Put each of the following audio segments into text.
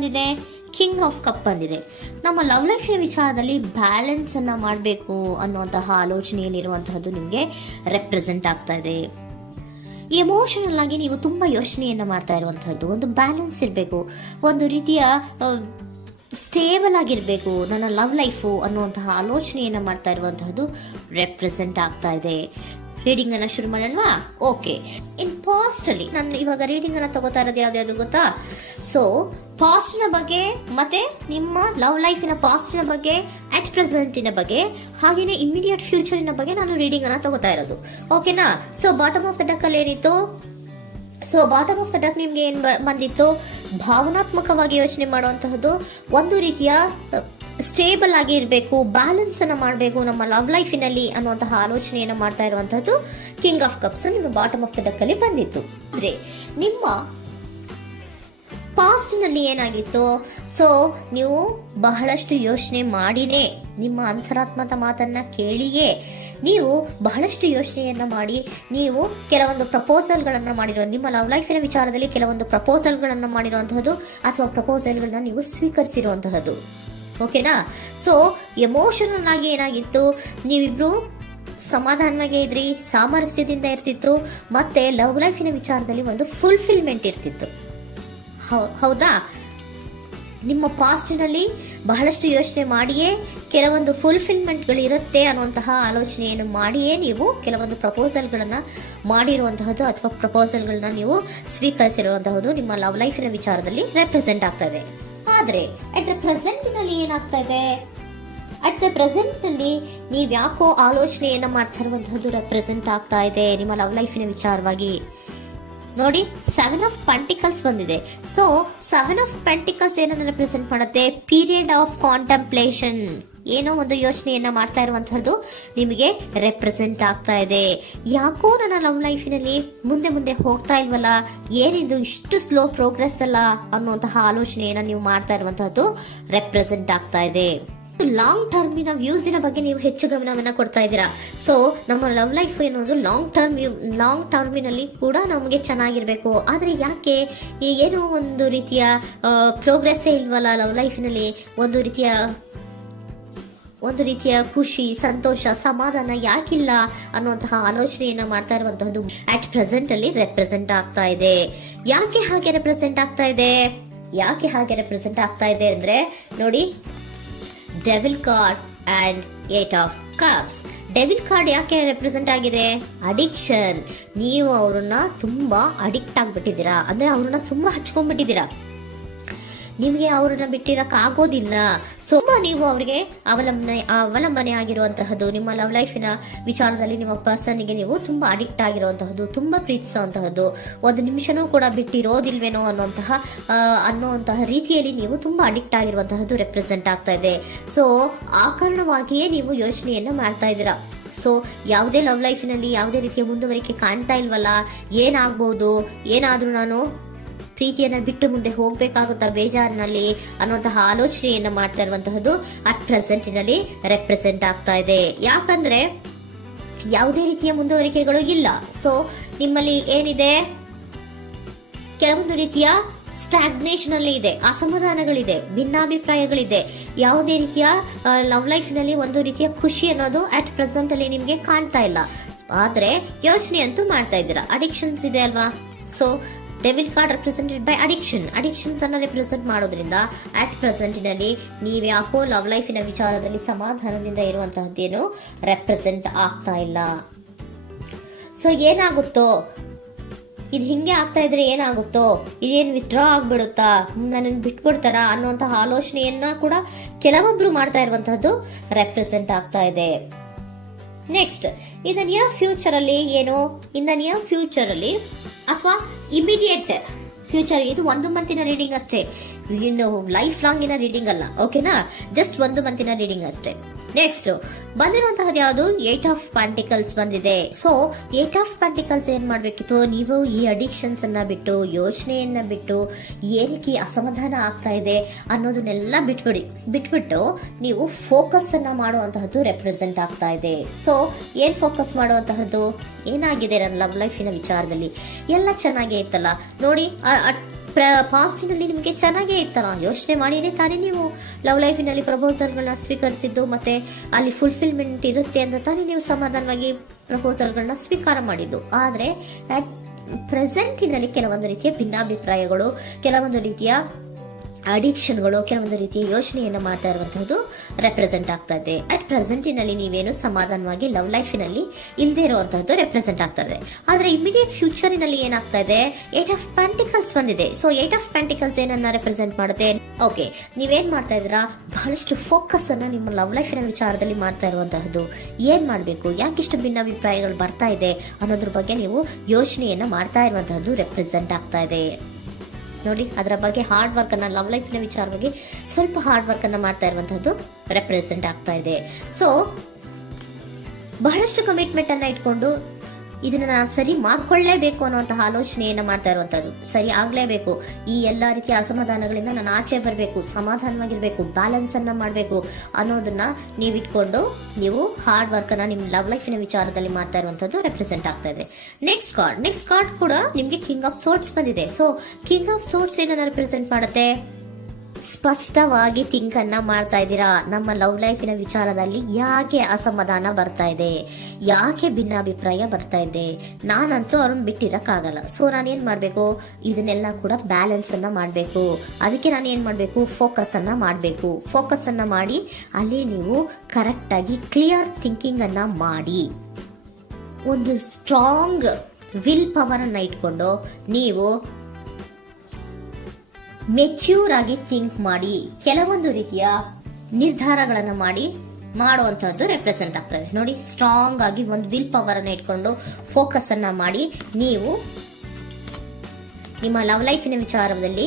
ಬಂದಿದೆ, king of cup ಬಂದಿದೆ. ನಮ್ಮ ಲವ್ ಲೈಫಿನ ವಿಚಾರದಲ್ಲಿ ಬ್ಯಾಲೆನ್ಸ್ ಅನ್ನ ಮಾಡಬೇಕು ಅನ್ನುವಂತಹ ಆಲೋಚನೆಯಲ್ಲಿರುವಂತಹದ್ದು ನಿಮಗೆ ರೆಪ್ರೆಸೆಂಟ್ ಆಗ್ತಾ ಇದೆ. ಎಮೋಷನಲ್ ಆಗಿ ನೀವು ತುಂಬಾ ಯೋಚನೆಯನ್ನ ಮಾಡ್ತಾ ಇರುವಂತಹದ್ದು, ಒಂದು ಬ್ಯಾಲೆನ್ಸ್ ಇರಬೇಕು, ಒಂದು ರೀತಿಯ ಸ್ಟೇಬಲ್ ಆಗಿರ್ಬೇಕು ನನ್ನ ಲವ್ ಲೈಫು ಅನ್ನುವಂತಹ ಆಲೋಚನೆಯನ್ನ ಮಾಡ್ತಾ ಇರುವಂತಹದ್ದು ರೆಪ್ರೆಸೆಂಟ್ ಆಗ್ತಾ ಇದೆ. ರೀಡಿಂಗ್ ಅನ್ನ ಶುರು ಮಾಡೋಣವಾ? ಓಕೆ. ಇನ್ ಪಾಸ್ಟ್ ಅಲ್ಲಿ ನಾನು ಇವಾಗ ರೀಡಿಂಗ್ ಅನ್ನ ತಗೋತಾ ಇರೋದು ಯಾವ್ದು ಗೊತ್ತಾ? ಸೊ ಪಾಸ್ಟ್ ನ ಬಗ್ಗೆ ಮತ್ತೆ ನಿಮ್ಮ ಲವ್ ಲೈಫಿನ ಪಾಸ್ಟ್ ನ ಬಗ್ಗೆ, ಅಟ್ ಪ್ರೆಸೆಂಟಿನ ಬಗ್ಗೆ, ಹಾಗೇನೆ ಇಮಿಡಿಯೇಟ್ ಫ್ಯೂಚರಿನ ಬಗ್ಗೆ ನಾನು ರೀಡಿಂಗ್ ಅನ್ನ ತಗೋತಾ ಇರೋದು. ಓಕೆನಾ? So bottom of the duck ಅಲ್ಲಿ ಏನಿತ್ತು? So bottom of the duck ನಿಮ್ಗೆ ಏನ್ ಬಂದಿತ್ತು? ಭಾವನಾತ್ಮಕವಾಗಿ ಯೋಚನೆ ಮಾಡುವಂತಹದ್ದು, ಒಂದು ರೀತಿಯ ಸ್ಟೇಬಲ್ ಆಗಿ ಇರಬೇಕು, ಬ್ಯಾಲೆನ್ಸ್ ಅನ್ನ ಮಾಡಬೇಕು ನಮ್ಮ ಲವ್ ಲೈಫಿನಲ್ಲಿ ಅನ್ನುವಂತಹ ಆಲೋಚನೆಯನ್ನ ಮಾಡ್ತಾ ಇರುವಂತಹದ್ದು ಕಿಂಗ್ ಆಫ್ ಕಪ್ಸ್ ನಿಮ್ಮ ಬಾಟಮ್ ಆಫ್ ದ ಡಕ್ ಅಲ್ಲಿ ಬಂದಿತ್ತು. ಅಂದ್ರೆ ನಿಮ್ಮ ಪಾಸ್ಟ್ ನಲ್ಲಿ ಏನಾಗಿತ್ತು? ಸೊ ನೀವು ಬಹಳಷ್ಟು ಯೋಚನೆ ಮಾಡಿನೇ, ನಿಮ್ಮ ಅಂತರಾತ್ಮದ ಮಾತನ್ನ ಕೇಳಿಯೇ ನೀವು ಬಹಳಷ್ಟು ಯೋಚನೆಯನ್ನ ಮಾಡಿ ನೀವು ಕೆಲವೊಂದು ಪ್ರಪೋಸಲ್ ಗಳನ್ನ ಮಾಡಿರೋ, ನಿಮ್ಮ ಲವ್ ಲೈಫಿನ ವಿಚಾರದಲ್ಲಿ ಕೆಲವೊಂದು ಪ್ರಪೋಸಲ್ ಗಳನ್ನ ಮಾಡಿರುವಂತಹದ್ದು ಅಥವಾ ಪ್ರಪೋಸಲ್ ಗಳನ್ನ ನೀವು ಸ್ವೀಕರಿಸಿರುವಂತಹದ್ದು. ಓಕೆನಾ? ಸೊ ಎಮೋಷನಲ್ ಆಗಿ ಏನಾಗಿತ್ತು? ನೀವಿಬ್ರು ಸಮಾಧಾನವಾಗಿ ಇದ್ರಿ, ಸಾಮರಸ್ಯದಿಂದ ಇರ್ತಿತ್ತು, ಮತ್ತೆ ಲವ್ ಲೈಫಿನ ವಿಚಾರದಲ್ಲಿ ಒಂದು ಫುಲ್ಫಿಲ್ಮೆಂಟ್ ಇರ್ತಿತ್ತು. ಹೌದಾ? ನಿಮ್ಮ ಪಾಸ್ಟ್ ನಲ್ಲಿ ಬಹಳಷ್ಟು ಯೋಚನೆ ಮಾಡಿಯೇ ಕೆಲವೊಂದು ಫುಲ್ಫಿಲ್ಮೆಂಟ್ ಗಳು ಇರುತ್ತೆ ಅನ್ನುವಂತಹ ಆಲೋಚನೆಯನ್ನು ಮಾಡಿಯೇ ನೀವು ಕೆಲವೊಂದು ಪ್ರಪೋಸಲ್ ಗಳನ್ನ ಮಾಡಿರುವಂತಹದ್ದು ಅಥವಾ ಪ್ರಪೋಸಲ್ ಗಳನ್ನ ನೀವು ಸ್ವೀಕರಿಸಿರುವಂತಹದ್ದು ನಿಮ್ಮ ಲವ್ ಲೈಫಿನ ವಿಚಾರದಲ್ಲಿ ರೆಪ್ರೆಸೆಂಟ್ ಆಗ್ತಾ ಇದೆ. ಆದ್ರೆ ಅಟ್ ದ ಪ್ರೆಸೆಂಟ್ ನಲ್ಲಿ ಏನಾಗ್ತಾ ಇದೆ? ಅಟ್ ದ ಪ್ರೆಸೆಂಟ್ ನಲ್ಲಿ ನೀವ್ ಯಾಕೋ ಆಲೋಚನೆಯನ್ನ ಮಾಡ್ತಾ ಇರುವಂತಹದ್ದು ರೆಪ್ರೆಸೆಂಟ್ ಆಗ್ತಾ ಇದೆ ನಿಮ್ಮ ಲವ್ ಲೈಫಿನ ವಿಚಾರವಾಗಿ. ನೋಡಿ, 7 ಆಫ್ ಪೆಂಟಿಕಲ್ಸ್ ಬಂದಿದೆ. ಸೊ 7 ಆಫ್ ಪೆಂಟಿಕಲ್ಸ್ ಏನನ್ನ ರೆಪ್ರೆಸೆಂಟ್ ಮಾಡುತ್ತೆ? ಪೀರಿಯಡ್ ಆಫ್ ಕಾಂಟೆಂಪ್ಲೇಷನ್, ಏನೋ ಒಂದು ಯೋಚನೆಯನ್ನ ಮಾಡ್ತಾ ಇರುವಂತಹದ್ದು ನಿಮಗೆ ರೆಪ್ರೆಸೆಂಟ್ ಆಗ್ತಾ ಇದೆ. ಯಾಕೋ ನನ್ನ ಲವ್ ಲೈಫಿನಲ್ಲಿ ಮುಂದೆ ಮುಂದೆ ಹೋಗ್ತಾ ಇಲ್ವಲ್ಲ, ಏನಿದು ಇಷ್ಟು ಸ್ಲೋ ಪ್ರೋಗ್ರೆಸ್ ಅಲ್ಲ ಅನ್ನುವಂತಹ ಆಲೋಚನೆಯನ್ನ ನೀವು ಮಾಡ್ತಾ ಇರುವಂತಹದ್ದು ರೆಪ್ರೆಸೆಂಟ್ ಆಗ್ತಾ ಇದೆ. ಲಾಂಗ್ ಟರ್ಮಿನ ವ್ಯೂಸಿನ ಬಗ್ಗೆ ನೀವು ಹೆಚ್ಚು ಗಮನವನ್ನ ಕೊಡ್ತಾ ಇದ್ದೀರಾ. ಸೊ ನಮ್ಮ ಲವ್ ಲೈಫ್ ಏನೋದು ಲಾಂಗ್ ಟರ್ಮಿನಲ್ಲಿ ಕೂಡ ನಮಗೆ ಚೆನ್ನಾಗಿರ್ಬೇಕು. ಆದ್ರೆ ಯಾಕೆ ಏನೋ ಒಂದು ರೀತಿಯ ಪ್ರೋಗ್ರೆಸ್ ಇಲ್ವಲ್ಲ ಲವ್ ಲೈಫಿನಲ್ಲಿ, ಒಂದು ರೀತಿಯ ಖುಷಿ, ಸಂತೋಷ, ಸಮಾಧಾನ ಯಾಕಿಲ್ಲ ಅನ್ನುವಂತಹ ಆಲೋಚನೆಯನ್ನ ಮಾಡ್ತಾ ಇರುವಂತಹದ್ದು ಅಟ್ ಪ್ರೆಸೆಂಟ್ ಅಲ್ಲಿ ರೆಪ್ರೆಸೆಂಟ್ ಆಗ್ತಾ ಇದೆ. ಯಾಕೆ ಹಾಗೆ ರೆಪ್ರೆಸೆಂಟ್ ಆಗ್ತಾ ಇದೆ ಅಂದ್ರೆ ನೋಡಿ, devil card and 8 of cups. Devil card ಯಾಕೆ ರೆಪ್ರೆಸೆಂಟ್ ಆಗಿದೆ? ಅಡಿಕ್ಷನ್. ನೀವು ಅವ್ರನ್ನ ತುಂಬಾ ಅಡಿಕ್ಟ್ ಆಗ್ಬಿಟ್ಟಿದ್ದೀರಾ, ಅಂದ್ರೆ ಅವ್ರನ್ನ ತುಂಬಾ ಹಚ್ಕೊಂಡ್ಬಿಟ್ಟಿದ್ದೀರಾ, ನಿಮಗೆ ಅವ್ರನ್ನ ಬಿಟ್ಟಿರಕ್ ಆಗೋದಿಲ್ಲ. ಸೊ ನೀವು ಅವರಿಗೆ ಅವಲಂಬನೆ ಆಗಿರುವಂತಹದ್ದು, ನಿಮ್ಮ ಲವ್ ಲೈಫಿನ ವಿಚಾರದಲ್ಲಿ ನಿಮ್ಮ ಪರ್ಸನ್ಗೆ ನೀವು ತುಂಬಾ ಅಡಿಕ್ಟ್ ಆಗಿರುವಂತಹದ್ದು, ತುಂಬಾ ಪ್ರೀತಿಸುವಂತಹದ್ದು, ಒಂದು ನಿಮಿಷನೂ ಕೂಡ ಬಿಟ್ಟಿರೋದಿಲ್ವೇನೋ ಅನ್ನುವಂತಹ ರೀತಿಯಲ್ಲಿ ನೀವು ತುಂಬಾ ಅಡಿಕ್ಟ್ ಆಗಿರುವಂತಹದ್ದು ರೆಪ್ರೆಸೆಂಟ್ ಆಗ್ತಾ ಇದೆ. ಸೊ ಆ ಕಾರಣವಾಗಿಯೇ ನೀವು ಯೋಚನೆಯನ್ನ ಮಾಡ್ತಾ ಇದ್ದೀರಾ. ಸೊ ಯಾವುದೇ ಲವ್ ಲೈಫಿನಲ್ಲಿ ಯಾವುದೇ ರೀತಿಯ ಮುಂದುವರಿಕೆ ಕಾಣ್ತಾ ಇಲ್ವಲ್ಲ, ಏನಾಗ್ಬಹುದು, ಏನಾದ್ರೂ ನಾನು ಪ್ರೀತಿಯನ್ನ ಬಿಟ್ಟು ಮುಂದೆ ಹೋಗ್ಬೇಕಾಗುತ್ತಾ ಬೇಜಾರಿನಲ್ಲಿ ಅನ್ನುವಂತಹ ಆಲೋಚನೆಯನ್ನ ಮಾಡ್ತಾ ಇರುವಂತಹದ್ದು ಅಟ್ ಪ್ರೆಸೆಂಟಿನಲ್ಲಿ ರೆಪ್ರೆಸೆಂಟ್ ಆಗ್ತಾ ಇದೆ. ಯಾಕಂದ್ರೆ ಯಾವುದೇ ರೀತಿಯ ಮುಂದುವರಿಕೆಗಳು ಇಲ್ಲ. ಸೊ ನಿಮ್ಮಲ್ಲಿ ಏನಿದೆ? ಕೆಲವೊಂದು ರೀತಿಯ ಸ್ಟಾಗ್ನೇಷನ್ ಅಲ್ಲಿ ಇದೆ, ಅಸಮಾಧಾನಗಳಿದೆ, ಭಿನ್ನಾಭಿಪ್ರಾಯಗಳಿದೆ. ಯಾವುದೇ ರೀತಿಯ ಲವ್ ಲೈಫ್ ನಲ್ಲಿ ಒಂದು ರೀತಿಯ ಖುಷಿ ಅನ್ನೋದು ಅಟ್ ಪ್ರೆಸೆಂಟ್ ಅಲ್ಲಿ ನಿಮ್ಗೆ ಕಾಣ್ತಾ ಇಲ್ಲ. ಆದ್ರೆ ಯೋಚನೆ ಅಂತೂ ಮಾಡ್ತಾ ಇದ್ದೀರಾ. ಅಡಿಕ್ಷನ್ಸ್ ಇದೆ ಅಲ್ವಾ? So devil card represented by addictions ಅನ್ನ ರೆಪ್ರೆಸೆಂಟ್ ಮಾಡೋದ್ರಿಂದ ಅಟ್ ಪ್ರೆಸೆಂಟಿನಲ್ಲಿ ನೀವ್ ಯಾಕೋ ಲವ್ ಲೈಫಿನ ವಿಚಾರದಲ್ಲಿ ಸಮಾಧಾನದಿಂದ ಇರುವಂತಹದ್ದೇನು ರೆಪ್ರೆಸೆಂಟ್ ಆಗ್ತಾ ಇಲ್ಲ. ಸೊ ಏನಾಗುತ್ತೋ, ಇದು ಹಿಂಗೆ ಆಗ್ತಾ ಇದ್ರೆ ಏನಾಗುತ್ತೋ, ಇದೇನು ವಿತ್ಡ್ರಾ ಆಗ್ಬಿಡುತ್ತಾ, ನನ್ನ ಬಿಟ್ಕೊಡ್ತಾರ ಅನ್ನುವಂತಹ ಆಲೋಚನೆಯನ್ನ ಕೂಡ ಕೆಲವೊಬ್ರು ಮಾಡ್ತಾ ಇರುವಂತಹದ್ದು ರೆಪ್ರೆಸೆಂಟ್ ಆಗ್ತಾ ಇದೆ. Next, in the near future ಅಲ್ಲಿ ಅಥವಾ ಇಮಿಡಿಯೇಟ್ ಫ್ಯೂಚರ್, ಇದು 1 ಮಂತಿನ ರೀಡಿಂಗ್ ಅಷ್ಟೇ, ಇನ್ನು ಲೈಫ್ ಲಾಂಗ್ ಇನ ರೀಡಿಂಗ್ ಅಲ್ಲ. ಓಕೆನಾ? ಜಸ್ಟ್ 1 ಮಂತಿನ ರೀಡಿಂಗ್ ಅಷ್ಟೇ. ನೆಕ್ಸ್ಟ್ ಬಂದಿರುವಂತಹದ್ದು ಯಾವುದು? 8 ಆಫ್ ಪೆಂಟಿಕಲ್ಸ್ ಬಂದಿದೆ. ಸೊ 8 ಆಫ್ ಪೆಂಟಿಕಲ್ಸ್ ಏನ್ ಮಾಡ್ಬೇಕಿತ್ತು? ನೀವು ಈ ಅಡಿಕ್ಷನ್ಸ್ ಅನ್ನ ಬಿಟ್ಟು, ಯೋಚನೆಯನ್ನ ಬಿಟ್ಟು, ಏನಕ್ಕೆ ಅಸಮಾಧಾನ ಆಗ್ತಾ ಇದೆ ಅನ್ನೋದನ್ನೆಲ್ಲ ಬಿಟ್ಬಿಟ್ಟು ನೀವು ಫೋಕಸ್ ಅನ್ನ ಮಾಡುವಂತಹದ್ದು ರೆಪ್ರೆಸೆಂಟ್ ಆಗ್ತಾ ಇದೆ. ಸೊ ಏನ್ ಫೋಕಸ್ ಮಾಡುವಂತಹದ್ದು? ಏನಾಗಿದೆ ನನ್ನ ಲವ್ ಲೈಫಿನ ವಿಚಾರದಲ್ಲಿ? ಎಲ್ಲ ಚೆನ್ನಾಗೇ ಇತ್ತಲ್ಲ ನೋಡಿ, ಪಾಸ್ಟಿನಲ್ಲಿ ನಿಮಗೆ ಚೆನ್ನಾಗೇ ಇತ್ತಲ್ಲ, ಯೋಚನೆ ಮಾಡಿನೇ ತಾನೇ ನೀವು ಲವ್ ಲೈಫಿನಲ್ಲಿ ಪ್ರಪೋಸಲ್ಗಳನ್ನ ಸ್ವೀಕರಿಸಿದ್ದು, ಮತ್ತೆ ಅಲ್ಲಿ ಫುಲ್ಫಿಲ್ಮೆಂಟ್ ಇರುತ್ತೆ ಅಂತ ತಾನೇ ನೀವು ಸಮಾಧಾನವಾಗಿ ಪ್ರಪೋಸಲ್ಗಳನ್ನ ಸ್ವೀಕಾರ ಮಾಡಿದ್ದು. ಆದ್ರೆ ಪ್ರೆಸೆಂಟಿನಲ್ಲಿ ಕೆಲವೊಂದು ರೀತಿಯ ಭಿನ್ನಾಭಿಪ್ರಾಯಗಳು, ಕೆಲವೊಂದು ರೀತಿಯ ಅಡಿಕ್ಷನ್ಗಳು, ಕೆಲವೊಂದು ರೀತಿಯ ಯೋಚನೆಯನ್ನು ಮಾಡ್ತಾ ಇರುವಂತಹದ್ದು ರೆಪ್ರೆಸೆಂಟ್ ಆಗ್ತಾ ಇದೆ. ಅಟ್ ಪ್ರೆಸೆಂಟಿನಲ್ಲಿ ನೀವೇನು ಸಮಾಧಾನವಾಗಿ ಲವ್ ಲೈಫಿನಲ್ಲಿ ಇಲ್ಲದೆ ಇರುವಂತಹದ್ದು ರೆಪ್ರೆಸೆಂಟ್ ಆಗ್ತದೆ. ಆದ್ರೆ ಇಮಿಡಿಯೇಟ್ ಫ್ಯೂಚರಿನಲ್ಲಿ ಏನಾಗ್ತಾ ಇದೆ, 8 ಆಫ್ ಪೆಂಟಿಕಲ್ಸ್ ಬಂದಿದೆ. ಸೊ 8 ಆಫ್ ಪೆಂಟಿಕಲ್ಸ್ ಏನನ್ನ ರೆಪ್ರೆಸೆಂಟ್ ಮಾಡುತ್ತೆ? ಓಕೆ, ನೀವೇನ್ ಮಾಡ್ತಾ ಇದ್ದೀರಾ, ಬಹಳಷ್ಟು ಫೋಕಸ್ ಅನ್ನ ನಿಮ್ಮ ಲವ್ ಲೈಫಿನ ವಿಚಾರದಲ್ಲಿ ಮಾಡ್ತಾ ಇರುವಂತಹದ್ದು. ಏನ್ ಮಾಡ್ಬೇಕು, ಯಾಕಿಷ್ಟು ಭಿನ್ನಾಭಿಪ್ರಾಯಗಳು ಬರ್ತಾ ಇದೆ ಅನ್ನೋದ್ರ ಬಗ್ಗೆ ನೀವು ಯೋಚನೆಯನ್ನ ಮಾಡ್ತಾ ಇರುವಂತಹದ್ದು ರೆಪ್ರೆಸೆಂಟ್ ಆಗ್ತಾ ಇದೆ. ನೋಡಿ, ಅದರ ಬಗ್ಗೆ ಹಾರ್ಡ್ ವರ್ಕ್ ಅನ್ನ, ಲವ್ ಲೈಫಿನ ವಿಚಾರವಾಗಿ ಸ್ವಲ್ಪ ಹಾರ್ಡ್ ವರ್ಕ್ ಅನ್ನ ಮಾಡ್ತಾ ಇರುವಂತಹದ್ದು ರೆಪ್ರೆಸೆಂಟ್ ಆಗ್ತಾ ಇದೆ. ಸೊ ಬಹಳಷ್ಟು ಕಮಿಟ್ಮೆಂಟ್ ಅನ್ನ ಇಟ್ಕೊಂಡು ಇದನ್ನ ನಾನು ಸರಿ ಮಾಡ್ಕೊಳ್ಳೇಬೇಕು ಅನ್ನುವಂತಹ ಆಲೋಚನೆಯನ್ನ ಮಾಡ್ತಾ ಇರುವಂತದ್ದು. ಸರಿ ಆಗ್ಲೇಬೇಕು, ಈ ಎಲ್ಲಾ ರೀತಿಯ ಅಸಮಾಧಾನಗಳಿಂದ ನಾನು ಆಚೆ ಬರಬೇಕು, ಸಮಾಧಾನವಾಗಿರ್ಬೇಕು, ಬ್ಯಾಲೆನ್ಸ್ ಅನ್ನ ಮಾಡಬೇಕು ಅನ್ನೋದನ್ನ ನೀವು ಇಟ್ಕೊಂಡು ನೀವು ಹಾರ್ಡ್ ವರ್ಕ್ ಅನ್ನ ನಿಮ್ ಲವ್ ಲೈಫಿನ ವಿಚಾರದಲ್ಲಿ ಮಾಡ್ತಾ ಇರುವಂತದ್ದು ರೆಪ್ರೆಸೆಂಟ್ ಆಗ್ತಾ ಇದೆ. ನೆಕ್ಸ್ಟ್ ಕಾರ್ಡ್ ಕೂಡ ನಿಮ್ಗೆ ಕಿಂಗ್ ಆಫ್ ಸೋರ್ಟ್ಸ್ ಬಂದಿದೆ. ಸೊ ಕಿಂಗ್ ಆಫ್ ಸೋರ್ಟ್ಸ್ ಏನನ್ನ ರೆಪ್ರೆಸೆಂಟ್ ಮಾಡುತ್ತೆ? ಸ್ಪಷ್ಟವಾಗಿ ಥಿಂಕ್ ಅನ್ನ ಮಾಡ್ತಾ ಇದ್ದೀರಾ. ನಮ್ಮ ಲವ್ ಲೈಫಿನ ವಿಚಾರದಲ್ಲಿ ಯಾಕೆ ಅಸಮಾಧಾನ ಬರ್ತಾ ಇದೆ, ಯಾಕೆ ಭಿನ್ನಾಭಿಪ್ರಾಯ ಬರ್ತಾ ಇದೆ, ನಾನಂತೂ ಅವ್ರನ್ನ ಬಿಟ್ಟಿರಕ್ಕಾಗಲ್ಲ. ಸೊ ನಾನೇನ್ ಮಾಡ್ಬೇಕು, ಇದನ್ನೆಲ್ಲ ಕೂಡ ಬ್ಯಾಲೆನ್ಸ್ ಅನ್ನ ಮಾಡ್ಬೇಕು. ಅದಕ್ಕೆ ನಾನು ಏನ್ ಮಾಡ್ಬೇಕು, ಫೋಕಸ್ ಅನ್ನ ಮಾಡ್ಬೇಕು. ಫೋಕಸ್ ಅನ್ನ ಮಾಡಿ ಅಲ್ಲಿ ನೀವು ಕರೆಕ್ಟ್ ಆಗಿ ಕ್ಲಿಯರ್ ಥಿಂಕಿಂಗ್ ಅನ್ನ ಮಾಡಿ, ಒಂದು ಸ್ಟ್ರಾಂಗ್ ವಿಲ್ ಪವರ್ ಅನ್ನ ಇಟ್ಕೊಂಡು ನೀವು ಮೆಚ್ಯೂರ್ ಆಗಿ ಥಿಂಕ್ ಮಾಡಿ ಕೆಲವೊಂದು ರೀತಿಯ ನಿರ್ಧಾರಗಳನ್ನು ಮಾಡುವಂತಹದ್ದು ರೆಪ್ರೆಸೆಂಟ್ ಆಗ್ತದೆ. ನೋಡಿ, ಸ್ಟ್ರಾಂಗ್ ಆಗಿ ಒಂದು ವಿಲ್ ಪವರ್ ಅನ್ನ ಇಟ್ಕೊಂಡು ಫೋಕಸ್ ಅನ್ನ ಮಾಡಿ ನೀವು ನಿಮ್ಮ ಲವ್ ಲೈಫಿನ ವಿಚಾರದಲ್ಲಿ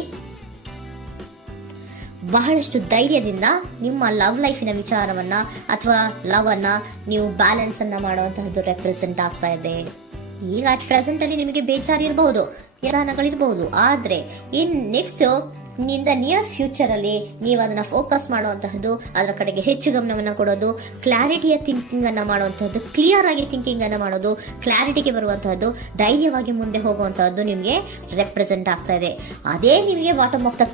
ಬಹಳಷ್ಟು ಧೈರ್ಯದಿಂದ ನಿಮ್ಮ ಲವ್ ಲೈಫಿನ ವಿಚಾರವನ್ನ ಅಥವಾ ಲವ್ ಅನ್ನ ನೀವು ಬ್ಯಾಲೆನ್ಸ್ ಅನ್ನ ಮಾಡುವಂತಹದ್ದು ರೆಪ್ರೆಸೆಂಟ್ ಆಗ್ತಾ ಇದೆ. ಈಗ ಅಟ್ ಪ್ರೆಸೆಂಟ್ ಅಲ್ಲಿ ನಿಮಗೆ ಬೇಜಾರಿರಬಹುದು, ವಿಧಾನಗಳಿರಬಹುದು, ಆದ್ರೆ ಇನ್ ನೆಕ್ಸ್ಟ್ ನಿಂದ ನಿಯರ್ ಫ್ಯೂಚರ್ ಅಲ್ಲಿ ನೀವು ಅದನ್ನ ಫೋಕಸ್ ಮಾಡುವಂತಹದ್ದು, ಅದರ ಕಡೆಗೆ ಹೆಚ್ಚು ಗಮನವನ್ನ ಕೊಡೋದು, ಕ್ಲಾರಿಟಿಯ ಥಿಂಕಿಂಗ್ ಅನ್ನ ಮಾಡುವಂತಹದ್ದು, ಕ್ಲಿಯರ್ ಆಗಿ ಥಿಂಕಿಂಗ್ ಅನ್ನ ಮಾಡೋದು, ಕ್ಲಾರಿಟಿಗೆ ಬರುವಂತಹದ್ದು, ಧೈರ್ಯವಾಗಿ ಮುಂದೆ ಹೋಗುವಂತಹದ್ದು ನಿಮ್ಗೆ ರೆಪ್ರೆಸೆಂಟ್ ಆಗ್ತಾ ಇದೆ. ಅದೇ ನಿಮಗೆ ಬಾಟಮ್ ಆಫ್ ದ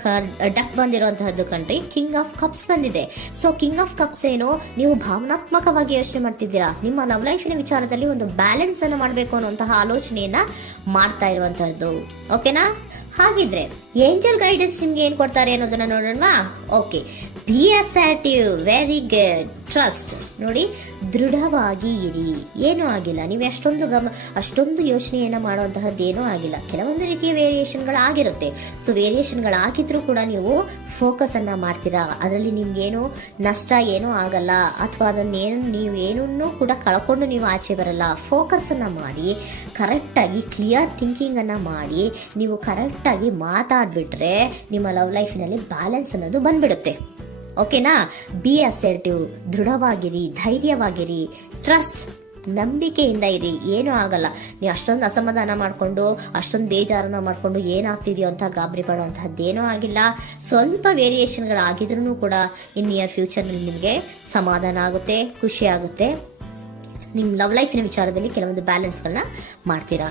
ಡಕ್ ಬಂದಿರುವಂತಹದ್ದು ಕಂಡ್ರಿ, ಕಿಂಗ್ ಆಫ್ ಕಪ್ಸ್ ಬಂದಿದೆ. ಸೊ ಕಿಂಗ್ ಆಫ್ ಕಪ್ಸ್ ಏನು, ನೀವು ಭಾವನಾತ್ಮಕವಾಗಿ ಯೋಚನೆ ಮಾಡ್ತಿದ್ದೀರಾ, ನಿಮ್ಮ ಲವ್ ಲೈಫಿನ ವಿಚಾರದಲ್ಲಿ ಒಂದು ಬ್ಯಾಲೆನ್ಸ್ ಅನ್ನ ಮಾಡಬೇಕು ಅನ್ನುವಂತಹ ಆಲೋಚನೆಯನ್ನ ಮಾಡ್ತಾ ಇರುವಂತಹದ್ದು. ಓಕೆನಾ? ಹಾಗಿದ್ರೆ ಏಂಜಲ್ ಗೈಡೆನ್ಸ್ ನಿಮ್ಗೆ ಏನ್ ಕೊಡ್ತಾರೆ ಅನ್ನೋದನ್ನ ನೋಡೋಣ. Okay, B assertive, very good, trust. ನೋಡಿ, ದೃಢವಾಗಿ ಇರಿ, ಏನೂ ಆಗಿಲ್ಲ. ನೀವು ಅಷ್ಟೊಂದು ಯೋಚನೆಯನ್ನ ಮಾಡುವಂತಹದ್ದು ಏನೂ ಆಗಿಲ್ಲ. ಕೆಲವೊಂದು ರೀತಿಯ ವೇರಿಯೇಷನ್ಗಳಾಗಿರುತ್ತೆ. ಸೊ ವೇರಿಯೇಷನ್ಗಳಾಗಿದ್ರೂ ಕೂಡ ನೀವು ಫೋಕಸ್ ಅನ್ನ ಮಾಡ್ತೀರಾ, ಅದರಲ್ಲಿ ನಿಮ್ಗೇನು ನಷ್ಟ ಏನೂ ಆಗಲ್ಲ, ಅಥವಾ ಅದನ್ನೇನು ನೀವೇನೂ ಕೂಡ ಕಳ್ಕೊಂಡು ನೀವು ಆಚೆ ಬರಲ್ಲ. ಫೋಕಸ್ ಅನ್ನ ಮಾಡಿ ಕರೆಕ್ಟ್ ಆಗಿ ಕ್ಲಿಯರ್ ಥಿಂಕಿಂಗ್ ಅನ್ನ ಮಾಡಿ ನೀವು ಕರೆಕ್ಟ್ ಆಗಿ ಮಾತಾಡ್ಬಿಟ್ರೆ ನಿಮ್ಮ ಲವ್ ಲೈಫಿನಲ್ಲಿ ಬ್ಯಾಲೆನ್ಸ್ ಅನ್ನೋದು ಬಂದ್ಬಿಡುತ್ತೆ. ಓಕೆನಾ? ಬಿ ಅಸರ್ಟಿವ್, ದೃಢವಾಗಿರಿ, ಧೈರ್ಯವಾಗಿರಿ, ಟ್ರಸ್ಟ್, ನಂಬಿಕೆಯಿಂದ ಇರಿ, ಏನೂ ಆಗಲ್ಲ. ನೀವು ಅಷ್ಟೊಂದು ಅಸಮಾಧಾನ ಮಾಡ್ಕೊಂಡು ಅಷ್ಟೊಂದು ಬೇಜಾರನ್ನ ಮಾಡ್ಕೊಂಡು ಏನಾಗ್ತಿದೆಯೋ ಅಂತ ಗಾಬರಿ ಪಡುವಂತಹದ್ದೇನೂ ಆಗಿಲ್ಲ. ಸ್ವಲ್ಪ ವೇರಿಯೇಷನ್ಗಳಾಗಿದ್ರೂ ಕೂಡ ಇನ್ ನಿಯರ್ ಫ್ಯೂಚರ್ನಲ್ಲಿ ನಿಮಗೆ ಸಮಾಧಾನ ಆಗುತ್ತೆ, ಖುಷಿ ಆಗುತ್ತೆ. ನಿಮ್ಮ ಲವ್ ಲೈಫಿನ ವಿಚಾರದಲ್ಲಿ ಕೆಲವೊಂದು ಬ್ಯಾಲೆನ್ಸ್ಗಳನ್ನ ಮಾಡ್ತೀರಾ.